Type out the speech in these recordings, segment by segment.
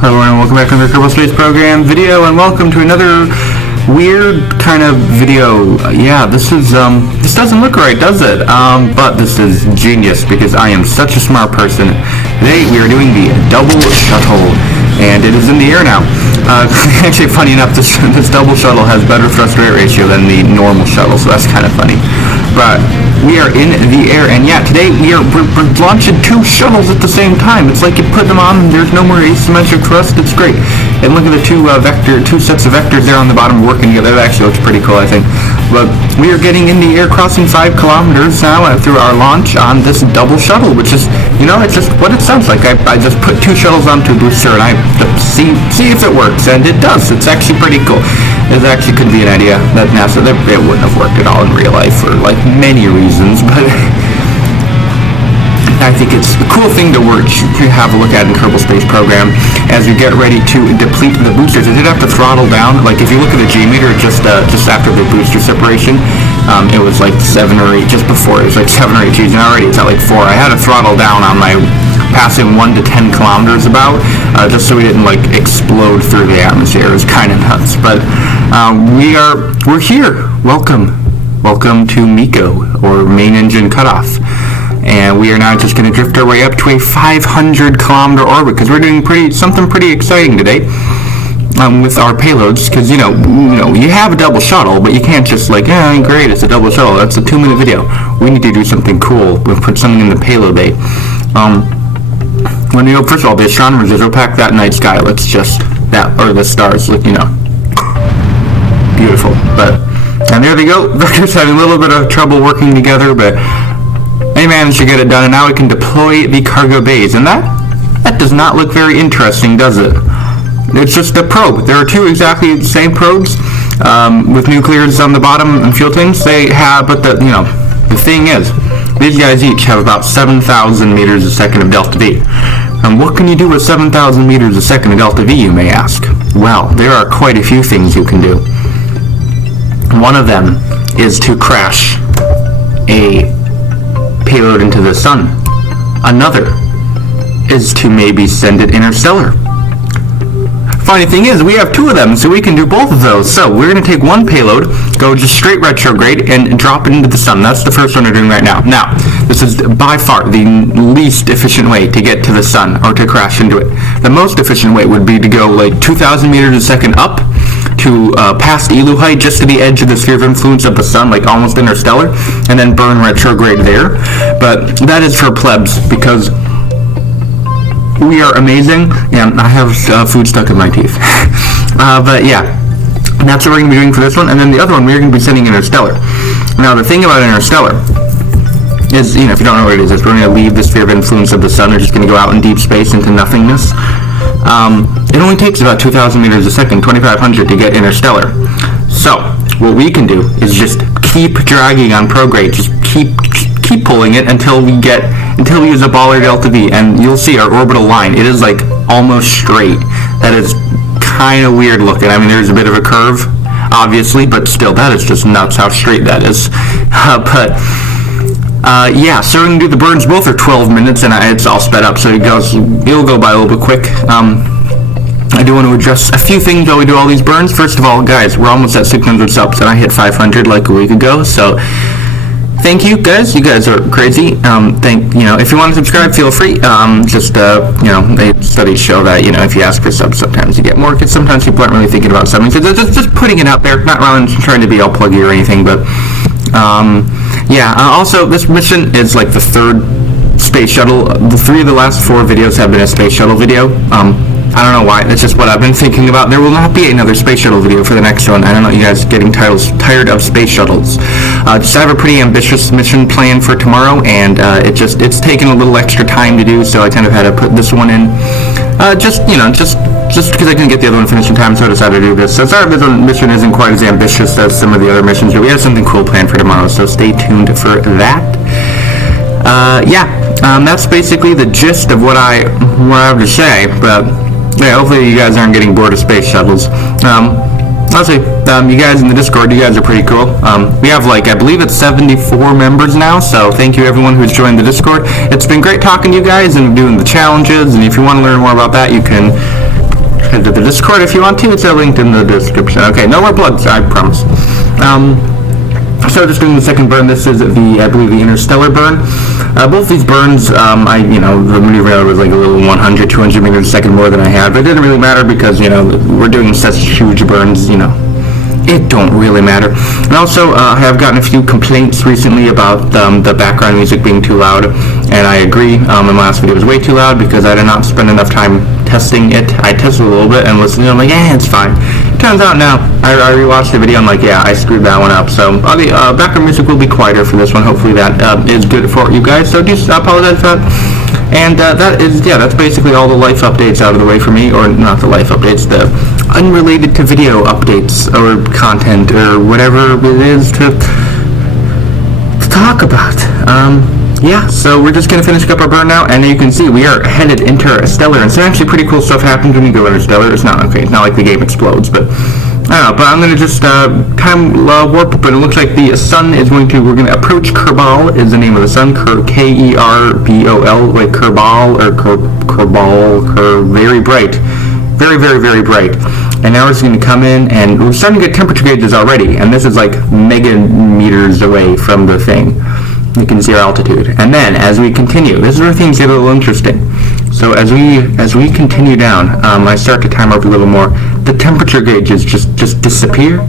Hello and welcome back to the Kerbal Space Program video, and welcome to another weird kind of video. Yeah, this doesn't look right, does it? But this is genius because I am such a smart person. Today we are doing the double shuttle, and it is in the air now. Actually, funny enough, this double shuttle has better thrust-to-weight ratio than the normal shuttle, so that's kind of funny. But we are in the air, and yeah, today we're launching two shuttles at the same time. It's like you put them on and there's no more asymmetric thrust. It's great. And look at the two sets of vectors there on the bottom working together. That actually looks pretty cool, I think. But we are getting in the air, crossing 5 kilometers now through our launch on this double shuttle, which is, it's just what it sounds like. I just put two shuttles onto a booster and I see if it works, and it does. It's actually pretty cool. It actually could be an idea that NASA, it wouldn't have worked at all in real life for like many reasons, but I think it's a cool thing to have a look at in Kerbal Space Program as we get ready to deplete the boosters. I did have to throttle down. Like if you look at the G meter just after the booster separation, it was like 7 or 8 just before. It was like 7 or 8 G's, and already it's at like 4. I had to throttle down on my passing 1 to 10 kilometers about, just so we didn't like explode through the atmosphere. It was kind of nuts, but we're here. Welcome to MECO, or main engine cutoff. And we are now just going to drift our way up to a 500 kilometer orbit because we're doing something pretty exciting today with our payloads. Because you have a double shuttle, but you can't just like, great, it's a double shuttle. That's a 2-minute video. We need to do something cool. We'll put something in the payload bay. First of all, the astronomers just opaque that night sky. Let's just or the stars. Beautiful. And there they go. Vectors having a little bit of trouble working together, but they managed to get it done, and now we can deploy the cargo bays. And that does not look very interesting, does it? It's just a probe. There are two exactly the same probes with nuclears on the bottom and fuel tanks. They have, but the thing is, these guys each have about 7,000 meters a second of delta V. And what can you do with 7,000 meters a second of delta V, you may ask? Well, there are quite a few things you can do. One of them is to crash a payload into the sun. Another is to maybe send it interstellar. Funny thing is, we have 2 of them, so we can do both of those. So we're going to take one payload, go just straight retrograde, and drop it into the sun. That's the first one we're doing right now. Now, this is by far the least efficient way to get to the sun or to crash into it. The most efficient way would be to go like 2,000 meters a second up to past ELU height, just to the edge of the sphere of influence of the sun, like almost interstellar, and then burn retrograde there. But that is for plebs, because we are amazing, and I have food stuck in my teeth. But yeah, that's what we're going to be doing for this one. And then the other one, we're going to be sending interstellar. Now, the thing about interstellar is, if you don't know what it is we're going to leave the sphere of influence of the sun. We're just going to go out in deep space into nothingness. It only takes about 2,000 meters a second, 2,500 to get interstellar. So what we can do is just keep dragging on prograde, just keep pulling it until we use a baller delta V, and you'll see our orbital line. It is like almost straight. That is kind of weird looking. I mean, there's a bit of a curve, obviously, but still, that is just nuts how straight that is. Yeah, so we're going to do the burns. Both are 12 minutes, and it's all sped up, so it'll go by a little bit quick. I do want to address a few things while we do all these burns. First of all, guys, we're almost at 600 subs, and I hit 500 like a week ago, so thank you, guys. You guys are crazy. If you want to subscribe, feel free. Studies show that, if you ask for subs, sometimes you get more, because sometimes people aren't really thinking about something. So just putting it out there, not really trying to be all pluggy or anything, but also, this mission is like the 3rd space shuttle. The 3 of the last 4 videos have been a space shuttle video. I don't know why. That's just what I've been thinking about. There will not be another space shuttle video for the next one. I don't know, you guys getting tired of space shuttles. I have a pretty ambitious mission planned for tomorrow, and it's taken a little extra time to do, so I kind of had to put this one in. Just because I couldn't get the other one finished in time, so I decided to do this. So sorry if this mission isn't quite as ambitious as some of the other missions, but we have something cool planned for tomorrow, so stay tuned for that. That's basically the gist of what I have to say, but yeah, hopefully you guys aren't getting bored of space shuttles. Honestly, you guys in the Discord, you guys are pretty cool. We have I believe it's 74 members now, so thank you everyone who's joined the Discord. It's been great talking to you guys and doing the challenges, and if you want to learn more about that, you can head to the Discord if you want to. It's linked in the description. Okay, no more plugs, I promise. So just doing the second burn. This is I believe the Interstellar burn. Both these burns, the maneuver was like a little 100, 200 meters a second more than I had, but it didn't really matter because, we're doing such huge burns, it don't really matter. And also, I have gotten a few complaints recently about the background music being too loud, and I agree. My last video was way too loud because I did not spend enough time testing it. I tested a little bit and listened to it, I'm like, it's fine. Turns out now, I rewatched the video, I'm like, I screwed that one up. So, the background music will be quieter for this one. Hopefully that is good for you guys. So, just apologize for that. And that's basically all the life updates out of the way for me. Or not the life updates, the unrelated to video updates or content or whatever it is to talk about. So we're just going to finish up our burn now, and you can see we are headed interstellar, and some actually pretty cool stuff happens when you go interstellar. It's not like the game explodes, but I don't know, but I'm going to just time warp, but it looks like the sun is we're going to approach Kerbal is the name of the sun, Kerbol, like Kerbal, or Kerbal, very bright. Very, very, very bright. And now we're just going to come in, and we're starting to get temperature gauges already, and this is like megameters away from the thing. You can see our altitude. And then, as we continue, this is where things get a little interesting. So as we continue down, I start to time up a little more, the temperature gauges just disappear.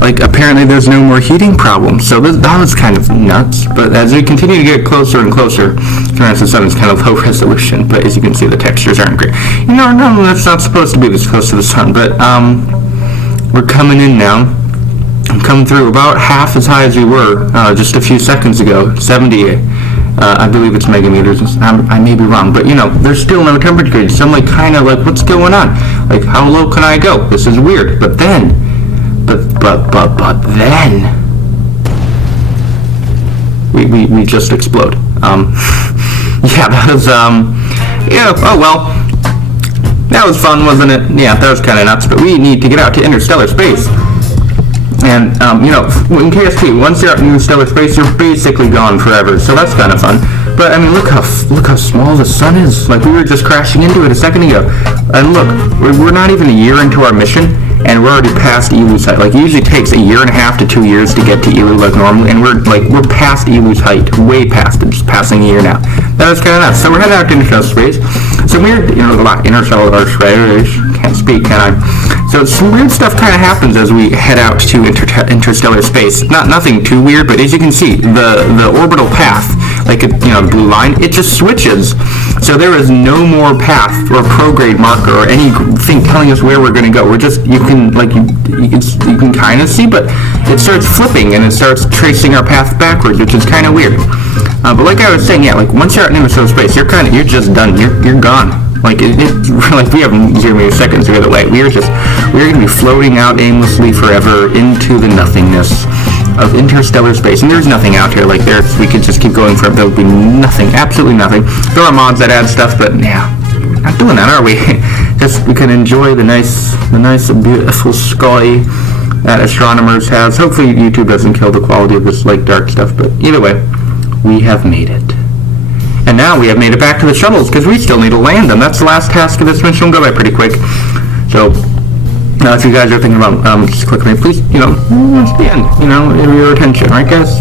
Like, apparently there's no more heating problems. So that was kind of nuts. But as we continue to get closer and closer, sometimes the sun is kind of low resolution, but as you can see, the textures aren't great. No, that's not supposed to be this close to the sun, but we're coming in now. I'm coming through about half as high as we were just a few seconds ago, 70, I believe it's megameters. I may be wrong, but there's still no temperature gauge. So I'm like, kind of like, what's going on? Like, how low can I go? This is weird. But then, we just explode. That was, oh well. That was fun, wasn't it? Yeah, that was kind of nuts, but we need to get out to interstellar space. And, in KSP, once you're out in interstellar space, you're basically gone forever, so that's kind of fun. But, I mean, look how small the sun is. Like, we were just crashing into it a second ago. And look, we're not even a year into our mission, and we're already past Elu's height. Like, it usually takes a year and a half to 2 years to get to Elu, like, normally, and we're past Elu's height, way past it, just passing a year now. That was kind of nuts. So we're heading out to interstellar space. Some weird, interstellar space, can't speak, can I? So some weird stuff kind of happens as we head out to interstellar space. Nothing too weird, but as you can see, the orbital path, like the blue line, it just switches. So there is no more path or prograde marker or anything telling us where we're going to go. We're just you can kind of see, but it starts flipping and it starts tracing our path backwards, which is kind of weird. But like I was saying, like once you're out in interstellar space, you're just done. You're gone. Like like we have 0 seconds to get away. We're going to be floating out aimlessly forever into the nothingness of interstellar space. And there's nothing out here. Like we could just keep going forever. There would be nothing, absolutely nothing. There are mods that add stuff, but yeah, we're not doing that, are we? Just we can enjoy the nice, beautiful sky that astronomers have. Hopefully YouTube doesn't kill the quality of this like dark stuff. But either way, we have made it. And now we have made it back to the shuttles, because we still need to land them. That's the last task of this mission. We'll go by pretty quick. So, if you guys are thinking about just click me, please, that's the end, your attention, right, guys?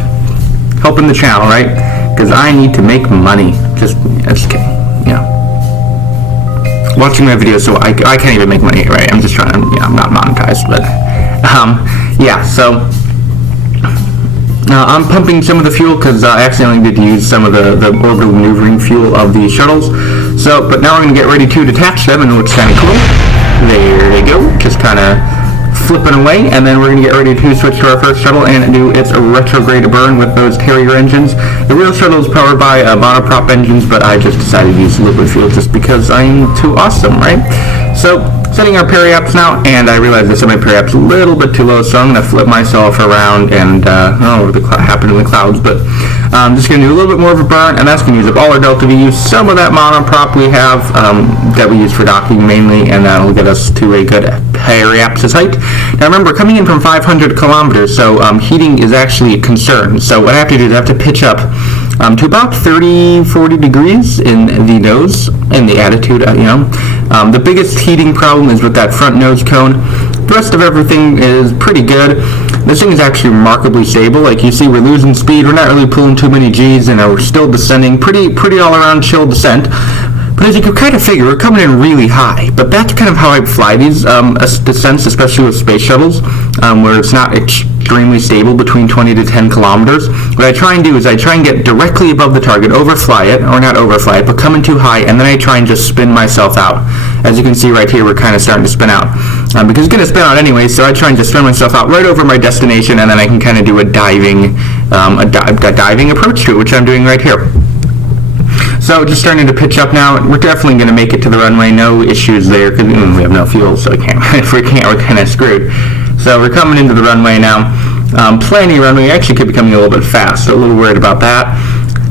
Helping the channel, right? Because I need to make money. Just kidding, watching my videos, so I can't even make money, right? I'm just trying to, I'm not monetized, but, so... I'm pumping some of the fuel because I accidentally did use some of the orbital maneuvering fuel of the shuttles. So, but now we're going to get ready to detach them, and it looks kind of cool. There they go, just kind of flipping away, and then we're going to get ready to switch to our first shuttle and do its retrograde burn with those carrier engines. The real shuttle is powered by monoprop engines, but I just decided to use liquid fuel just because I'm too awesome, right? So, setting our periaps now, and I realized I set my periaps a little bit too low, so I'm going to flip myself around and, I don't know what happened in the clouds, but I'm just going to do a little bit more of a burn, and that's going to use up all our delta V, use some of that monoprop we have that we use for docking mainly, and that'll get us to a good periapsis height. Now remember, coming in from 500 kilometers, so heating is actually a concern, so what I have to do is I have to pitch up to about 30-40 degrees in the nose and the attitude, the biggest heating problem is with that front nose cone. The rest of everything is pretty good. This thing is actually remarkably stable. Like you see, we're losing speed. We're not really pulling too many G's, and we're still descending. Pretty all-around chill descent. But as you can kind of figure, we're coming in really high. But that's kind of how I fly these descents, especially with space shuttles, where it's not extremely stable between 20 to 10 kilometers. What I try and do is I try and get directly above the target, overfly it, or not overfly it, but come in too high, and then I try and just spin myself out. As you can see right here, we're kind of starting to spin out. Because it's going to spin out anyway, so I try and just spin myself out right over my destination, and then I can kind of do a diving approach to it, which I'm doing right here. So just starting to pitch up now. We're definitely going to make it to the runway. No issues there because we have no fuel, so if we can't, we're kind of screwed. So we're coming into the runway now. Plenty of runway. Actually could be coming a little bit fast, so a little worried about that.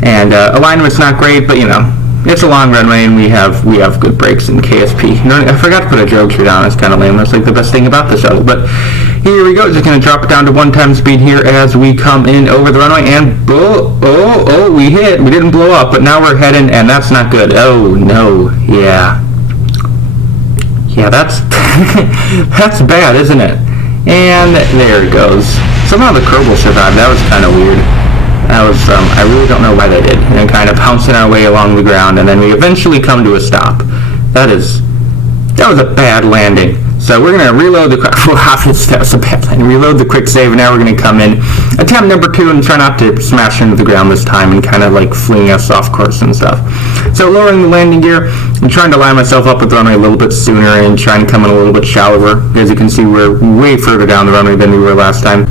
And alignment's not great, but it's a long runway, and we have good brakes in KSP. I forgot to put a drogue tree down. It's kind of lame. That's like the best thing about the shuttle. But here we go. Just going to drop it down to 1 speed here as we come in over the runway. And we hit. We didn't blow up, but now we're heading, and that's not good. Oh no, yeah, that's that's bad, isn't it? And there it goes. Somehow the Kerbal survived. That was kind of weird. That was, I really don't know why they did. And kind of bouncing our way along the ground, and then we eventually come to a stop. That was a bad landing. So we're going to reload the reload the quick save, and now we're going to come in. Attempt number 2, and try not to smash into the ground this time and kind of like fling us off course and stuff. So lowering the landing gear, I'm trying to line myself up with the runway a little bit sooner and trying to come in a little bit shallower. As you can see, we're way further down the runway than we were last time.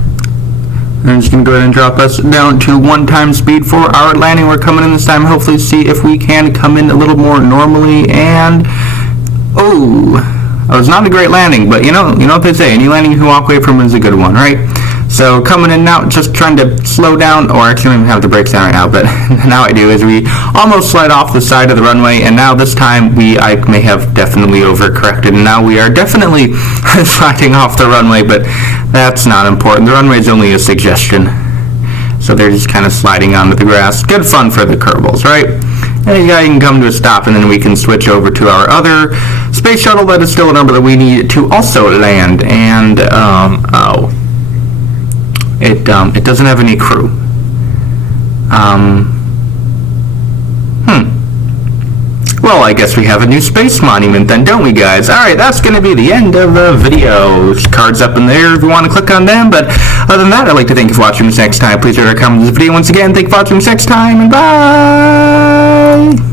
I'm just going to go ahead and drop us down to 1 speed for our landing. We're coming in this time, hopefully see if we can come in a little more normally, and it was not a great landing, but you know what they say, any landing you can walk away from is a good one, right? So coming in now, just trying to slow down, or actually I don't even have the brakes down right now, but now I do, is we almost slide off the side of the runway, and now this time I may have definitely overcorrected, and now we are definitely sliding off the runway, but that's not important. The runway is only a suggestion. So they're just kind of sliding onto the grass. Good fun for the Kerbals, right? And you can come to a stop, and then we can switch over to our other space shuttle that is still a number that we need to also land. And, it doesn't have any crew. Well, I guess we have a new space monument then, don't we, guys? Alright, that's going to be the end of the video. Cards up in there if you want to click on them, but other than that, I'd like to thank you for watching this next time. Please rate or comment this video once again. Thank you for watching this next time, and bye!